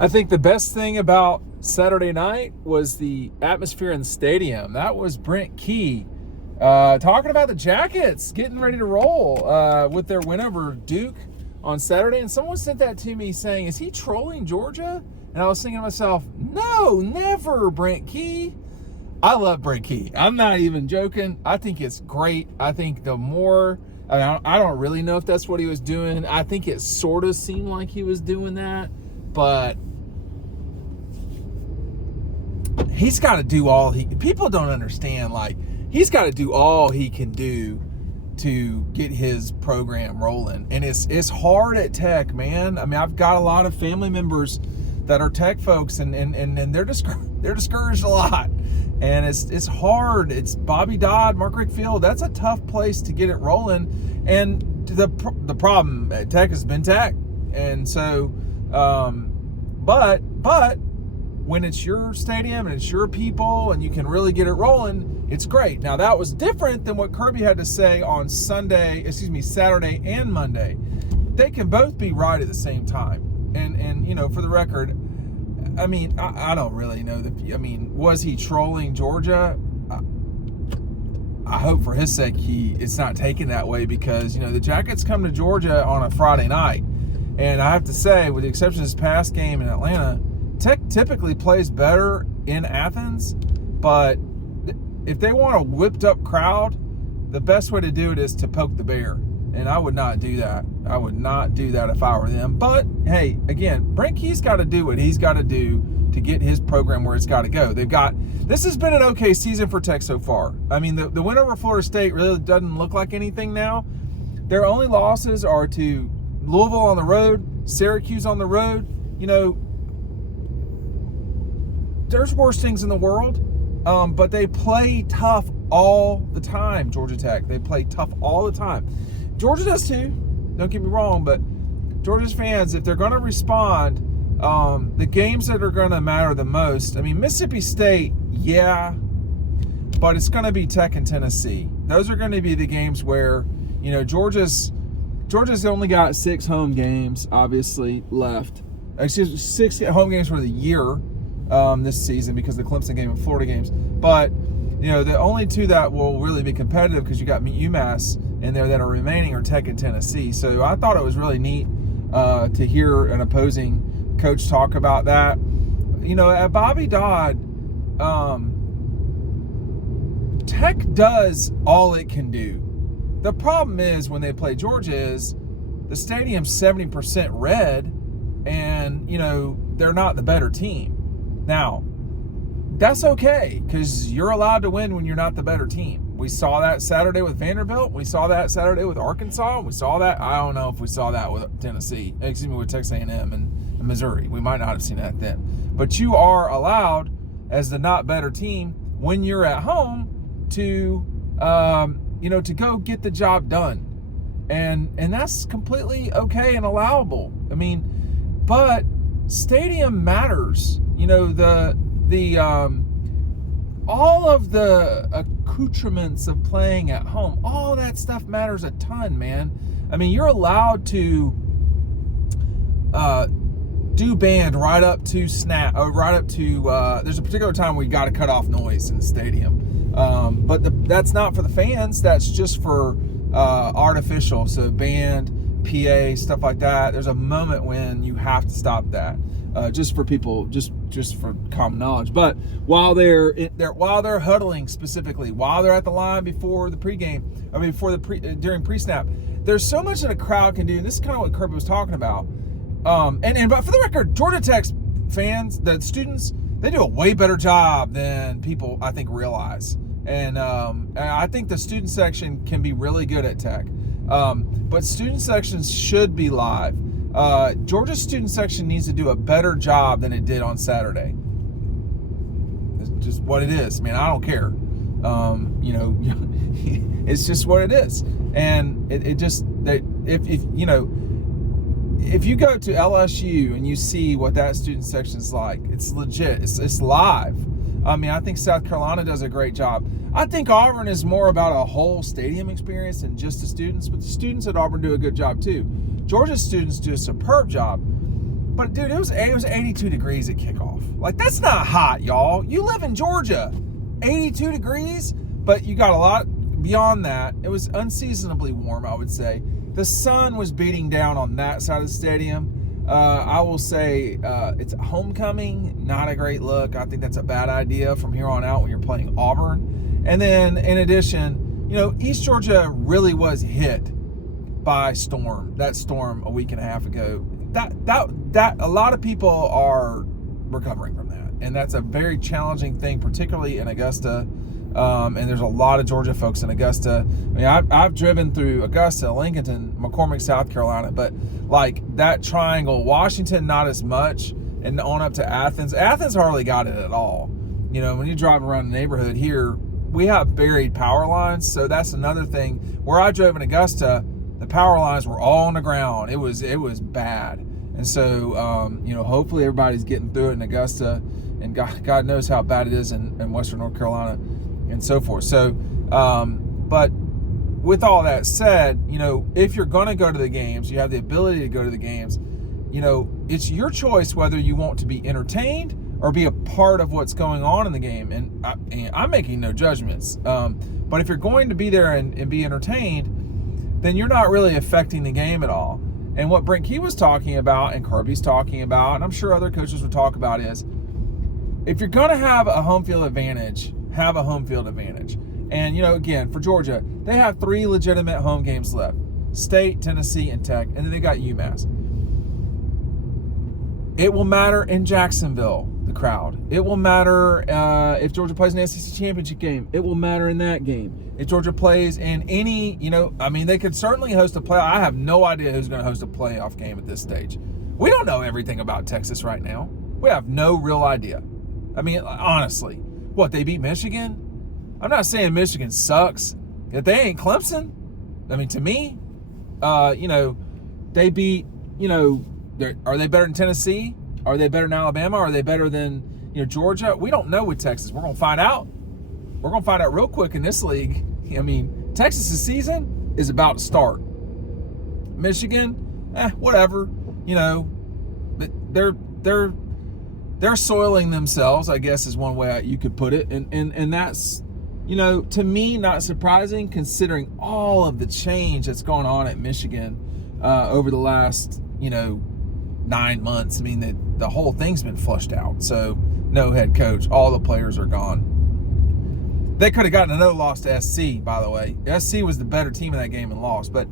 I think the best thing about Saturday night was the atmosphere in the stadium. That was Brent Key talking about the Jackets getting ready to roll with their win over Duke on Saturday. And someone sent that to me saying, is he trolling Georgia? And I was thinking to myself, no, never, Brent Key. I love Brent Key. I'm not even joking. I think it's great. I think the more, I don't really know if that's what he was doing. I think it sort of seemed like he was doing that, but he's got to do all people don't understand, like, he's got to do all he can do to get his program rolling. And it's hard at Tech, man. I mean, I've got a lot of family members that are Tech folks, and they're discouraged a lot. And it's hard. It's Bobby Dodd, Mark Richt Field. That's a tough place to get it rolling. And the problem at Tech has been Tech. And so, but when it's your stadium and it's your people and you can really get it rolling, it's great. Now, that was different than what Kirby had to say on Saturday and Monday. They can both be right at the same time. And you know, for the record, I mean, I don't really know. Was he trolling Georgia? I hope for his sake it's not taken that way, because, you know, the Jackets come to Georgia on a Friday night. And I have to say, with the exception of this past game in Atlanta, Tech typically plays better in Athens. But if they want a whipped up crowd, the best way to do it is to poke the bear. And I would not do that. I would not do that if I were them. But, hey, again, Brent Key's got to do what he's got to do to get his program where it's got to go. This has been an okay season for Tech so far. I mean, the win over Florida State really doesn't look like anything now. Their only losses are to Louisville on the road, Syracuse on the road. You know, there's worse things in the world, but they play tough all the time, Georgia Tech. They play tough all the time. Georgia does too, don't get me wrong, but Georgia's fans, if they're going to respond, the games that are going to matter the most, I mean, Mississippi State, yeah, but it's going to be Tech and Tennessee. Those are going to be the games where, you know, Georgia's only got 6 home games, obviously, left. Excuse me, 6 home games for the year this season, because of the Clemson game and Florida games. But, you know, the only 2 that will really be competitive, because you got UMass in there that are remaining, are Tech and Tennessee. So I thought it was really neat to hear an opposing coach talk about that. You know, at Bobby Dodd, Tech does all it can do. The problem is when they play Georgia is the stadium's 70% red, and, you know, they're not the better team. Now, that's okay, because you're allowed to win when you're not the better team. We saw that Saturday with Vanderbilt. We saw that Saturday with Arkansas. We saw that. I don't know if we saw that with with Texas A&M and Missouri. We might not have seen that then. But you are allowed, as the not better team, when you're at home, to to go get the job done, and that's completely okay and allowable. I mean, but stadium matters. You know, the all of the accoutrements of playing at home, all that stuff matters a ton, man. I mean, you're allowed to do band right up to snap, or right up to, there's a particular time where you got to cut off noise in the stadium. But that's not for the fans. That's just for artificial. So band, PA, stuff like that. There's a moment when you have to stop that. Just for people, just for common knowledge. But while they're huddling, specifically while they're at the line before the pregame, during pre-snap, there's so much that a crowd can do. And this is kind of what Kirby was talking about. But for the record, Georgia Tech's fans, the students, they do a way better job than people, I think, realize. And I think the student section can be really good at Tech. But student sections should be live. Georgia's student section needs to do a better job than it did on Saturday. It's just what it is. I mean, I don't care. It's just what it is. And if you go to LSU and you see what that student section is like, it's legit. It's live. I mean, I think South Carolina does a great job. I think Auburn is more about a whole stadium experience than just the students, but the students at Auburn do a good job too. Georgia's students do a superb job. But dude, it was 82 degrees at kickoff. Like, that's not hot, y'all. You live in Georgia. 82 degrees, but you got a lot beyond that. It was unseasonably warm, I would say. The sun was beating down on that side of the stadium. I will say it's homecoming, not a great look. I think that's a bad idea from here on out when you're playing Auburn. And then, in addition, East Georgia really was hit by that storm a week and a half ago. That a lot of people are recovering from that, and that's a very challenging thing, particularly in Augusta. And there's a lot of Georgia folks in Augusta. I mean, I've driven through Augusta, Lincoln, McCormick, South Carolina, but like that triangle, Washington, not as much, and on up to Athens. Athens hardly got it at all. When you drive around the neighborhood here, we have buried power lines, so that's another thing. Where I drove in Augusta, the power lines were all on the ground. It was bad. And so, hopefully everybody's getting through it in Augusta, and God knows how bad it is in Western North Carolina and so forth. So, but with all that said, if you're going to go to the games, you have the ability to go to the games, it's your choice whether you want to be entertained or be a part of what's going on in the game. And I'm making no judgments. But if you're going to be there and be entertained, then you're not really affecting the game at all. And what Brent Key was talking about and Kirby's talking about, and I'm sure other coaches would talk about, is if you're going to have a home field advantage, have a home field advantage. And, again, for Georgia, they have 3 legitimate home games left. State, Tennessee, and Tech. And then they got UMass. It will matter in Jacksonville, the crowd. It will matter if Georgia plays an SEC championship game. It will matter in that game. If Georgia plays in any, they could certainly host a playoff. I have no idea who's going to host a playoff game at this stage. We don't know everything about Texas right now. We have no real idea. I mean, honestly, what, they beat Michigan? I'm not saying Michigan sucks. If they ain't Clemson, I mean, to me, they beat, are they better than Tennessee? Are they better than Alabama? Are they better than, Georgia? We don't know with Texas. We're going to find out. We're going to find out real quick in this league. I mean, Texas's season is about to start. Michigan, whatever, but they're soiling themselves, I guess is one way you could put it. And that's, to me, not surprising considering all of the change that's going on at Michigan over the last, 9 months. I mean, the whole thing's been flushed out. So no head coach. All the players are gone. They could have gotten another loss to SC, by the way. SC was the better team in that game and lost. But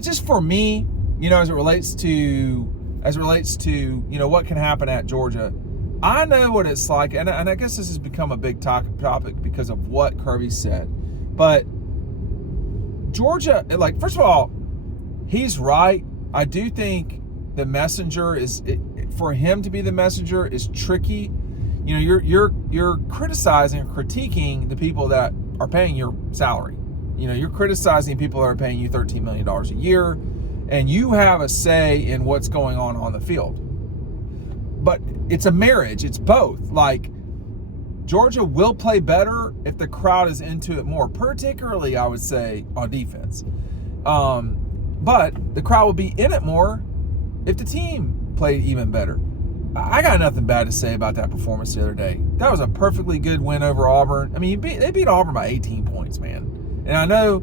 just for me, as it relates to what can happen at Georgia, I know what it's like, and I guess this has become a big topic because of what Kirby said. But Georgia, first of all, he's right. I do think the messenger for him to be the messenger is tricky. You're criticizing or critiquing the people that are paying your salary. You're criticizing people that are paying you $13 million a year, and you have a say in what's going on the field. But it's a marriage. It's both. Georgia will play better if the crowd is into it more, particularly, I would say, on defense. But the crowd will be in it more if the team played even better. I got nothing bad to say about that performance the other day. That was a perfectly good win over Auburn. I mean, they beat Auburn by 18 points, man. And I know,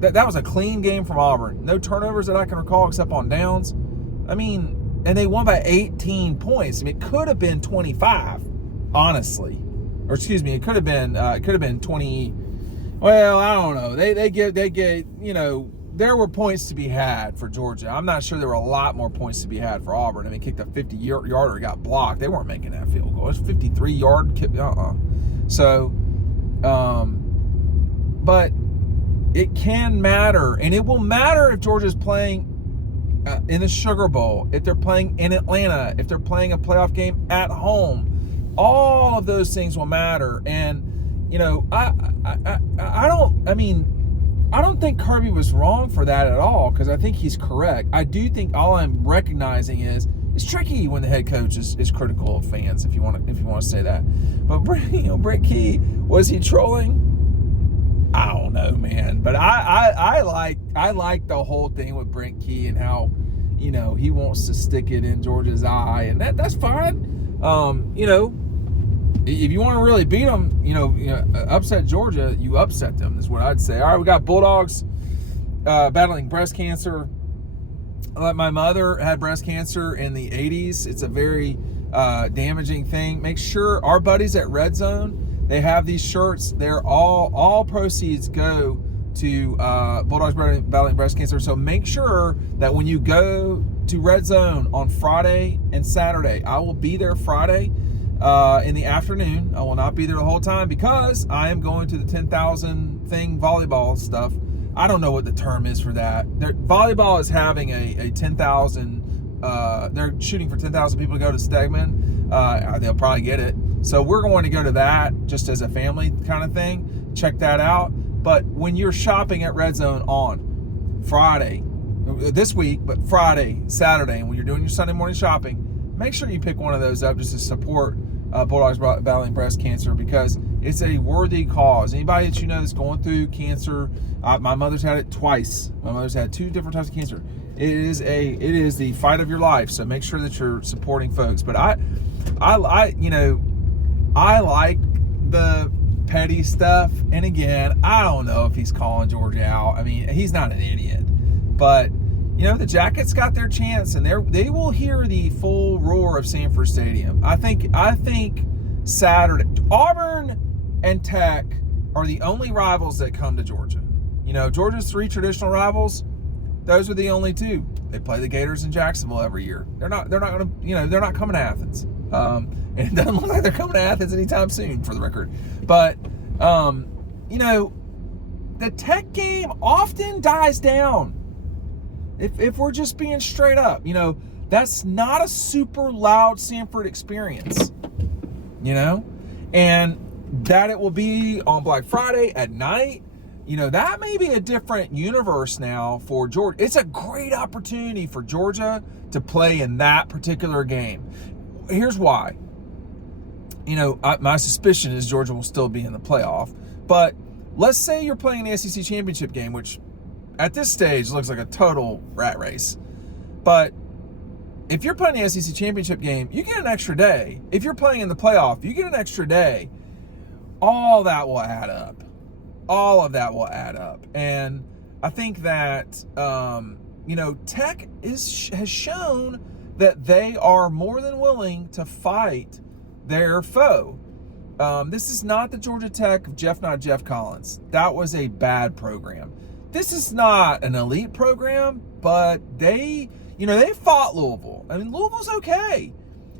that was a clean game from Auburn. No turnovers that I can recall except on downs. I mean, and they won by 18 points. I mean, it could have been 25, honestly. Or excuse me, it could have been 20. Well, I don't know. They get there were points to be had for Georgia. I'm not sure there were a lot more points to be had for Auburn. I mean, kicked a 50-yarder, got blocked. They weren't making that field goal. It was 53-yard kick. So, but it can matter, and it will matter if Georgia's playing in the Sugar Bowl, if they're playing in Atlanta, if they're playing a playoff game at home. All of those things will matter, and I don't think Kirby was wrong for that at all, because I think he's correct. I do think all I'm recognizing is it's tricky when the head coach is critical of fans, if you want to say that. But Brent Key, was he trolling? I don't know, man. But I like the whole thing with Brent Key and how he wants to stick it in Georgia's eye, and that's fine. If you want to really beat them, upset Georgia, you upset them is what I'd say. All right, we got Bulldogs battling breast cancer. My mother had breast cancer in the 80s. It's a very damaging thing. Make sure our buddies at Red Zone, they have these shirts. They're all proceeds go to Bulldogs battling breast cancer. So make sure that when you go to Red Zone on Friday and Saturday, I will be there Friday in the afternoon. I will not be there the whole time because I am going to the 10,000 thing volleyball stuff. I don't know what the term is for that. Volleyball is having a 10,000, they're shooting for 10,000 people to go to Stegman. They'll probably get it. So we're going to go to that just as a family kind of thing. Check that out. But when you're shopping at Red Zone on Friday, this week, but Friday, Saturday, and when you're doing your Sunday morning shopping, make sure you pick one of those up just to support Bulldogs battling breast cancer, because it's a worthy cause. Anybody that that's going through cancer, my mother's had it twice. My mother's had 2 different types of cancer. It is the fight of your life. So make sure that you're supporting folks. But I like the petty stuff. And again, I don't know if he's calling Georgia out. I mean, he's not an idiot, but the Jackets got their chance, and they will hear the full roar of Sanford Stadium. I think Saturday, Auburn and Tech are the only rivals that come to Georgia. Georgia's 3 traditional rivals, those are the only 2. They play the Gators in Jacksonville every year. They're not going to, they're not coming to Athens. And it doesn't look like they're coming to Athens anytime soon, for the record. But, the Tech game often dies down. If we're just being straight up, that's not a super loud Sanford experience, and that it will be on Black Friday at night, that may be a different universe now for Georgia. It's a great opportunity for Georgia to play in that particular game. Here's why. My suspicion is Georgia will still be in the playoff, but let's say you're playing the SEC championship game, which at this stage looks like a total rat race. But if you're playing the SEC championship game, you get an extra day. If you're playing in the playoff, you get an extra day. All that will add up. All of that will add up. And I think that, Tech has shown that they are more than willing to fight their foe. This is not the Georgia Tech of Jeff Collins. That was a bad program. This is not an elite program, but they fought Louisville. I mean, Louisville's okay.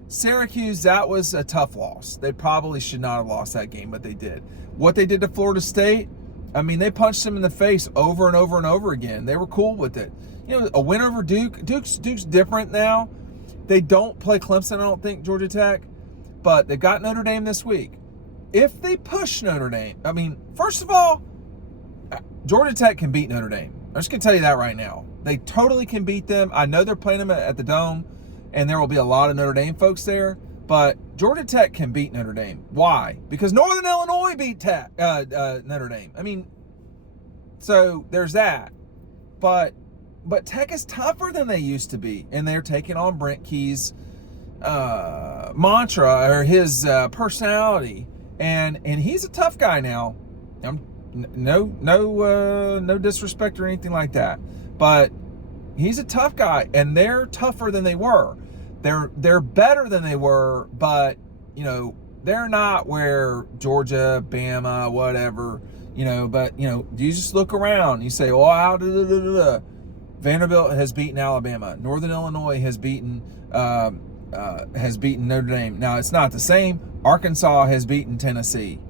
Syracuse, that was a tough loss. They probably should not have lost that game, but they did. What they did to Florida State, I mean, they punched them in the face over and over and over again. They were cool with it. A win over Duke. Duke's different now. They don't play Clemson, I don't think, Georgia Tech, but they got Notre Dame this week. If they push Notre Dame, I mean, first of all, Georgia Tech can beat Notre Dame. I'm just going to tell you that right now. They totally can beat them. I know they're playing them at the Dome, and there will be a lot of Notre Dame folks there, but Georgia Tech can beat Notre Dame. Why? Because Northern Illinois beat Notre Dame. I mean, so there's that. But Tech is tougher than they used to be, and they're taking on Brent Key's mantra or his personality, and he's a tough guy now. No disrespect or anything like that, but he's a tough guy, and they're tougher than they were. They're better than they were, but they're not where Georgia, Bama, whatever, but you just look around, you say, oh, how Vanderbilt has beaten Alabama, Northern Illinois has beaten Notre Dame. Now it's not the same. Arkansas has beaten Tennessee.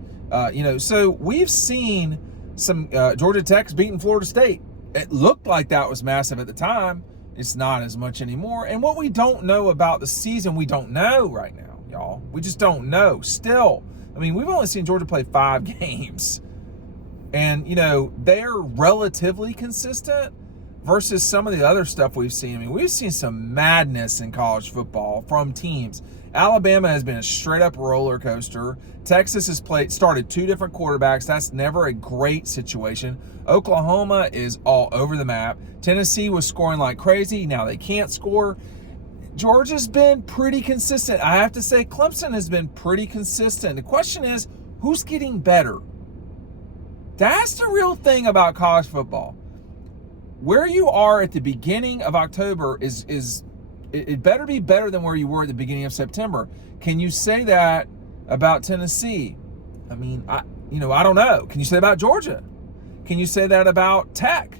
So we've seen some Georgia Tech's beating Florida State. It looked like that was massive at the time. It's not as much anymore. And what we don't know about the season, we don't know right now, y'all. We just don't know. Still, I mean, we've only seen Georgia play 5 games. And, they're relatively consistent. versus some of the other stuff we've seen. I mean, we've seen some madness in college football from teams. Alabama has been a straight-up roller coaster. Texas has started 2 different quarterbacks. That's never a great situation. Oklahoma is all over the map. Tennessee was scoring like crazy. Now they can't score. Georgia's been pretty consistent. I have to say Clemson has been pretty consistent. The question is, who's getting better? That's the real thing about college football. Where you are at the beginning of October it better be better than where you were at the beginning of September. Can you say that about Tennessee? I mean, I don't know. Can you say that about Georgia? Can you say that about Tech?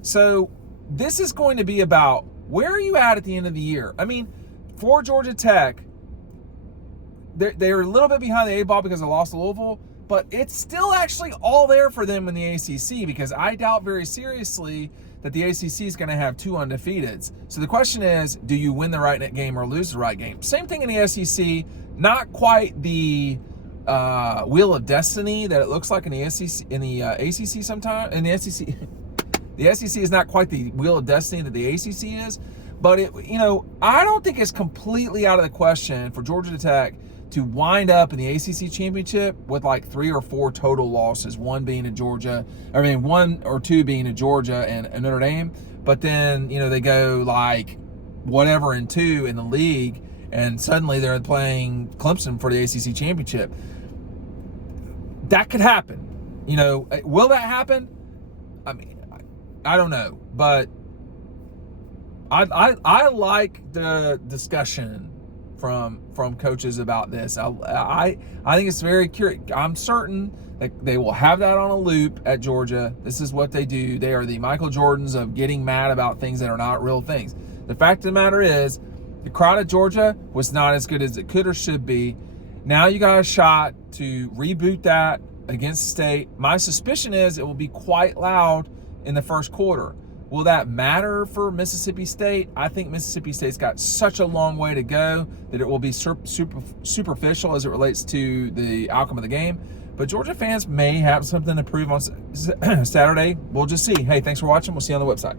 So this is going to be about where are you at the end of the year? I mean, for Georgia Tech, they're a little bit behind the 8 ball because they lost to Louisville, but it's still actually all there for them in the ACC, because I doubt very seriously that the ACC is going to have 2 undefeateds. So the question is, do you win the right game or lose the right game? Same thing in the SEC, not quite the wheel of destiny that it looks like in the SEC, in the ACC sometimes. In the SEC, the SEC is not quite the wheel of destiny that the ACC is, but I don't think it's completely out of the question for Georgia Tech to wind up in the ACC championship with like 3 or 4 total losses, 1 being to Georgia, 1 or 2 being to Georgia and Notre Dame, but then, they go like whatever in 2 in the league, and suddenly they're playing Clemson for the ACC championship. That could happen. Will that happen? I mean, I don't know, but I like the discussion from coaches about this. I think it's very curious. I'm certain that they will have that on a loop at Georgia. This is what they do. They are the Michael Jordans of getting mad about things that are not real things. The fact of the matter is, the crowd at Georgia was not as good as it could or should be. Now you got a shot to reboot that against State. My suspicion is it will be quite loud in the first quarter. Will that matter for Mississippi State? I think Mississippi State's got such a long way to go that it will be superficial as it relates to the outcome of the game. But Georgia fans may have something to prove on Saturday. We'll just see. Hey, thanks for watching. We'll see you on the website.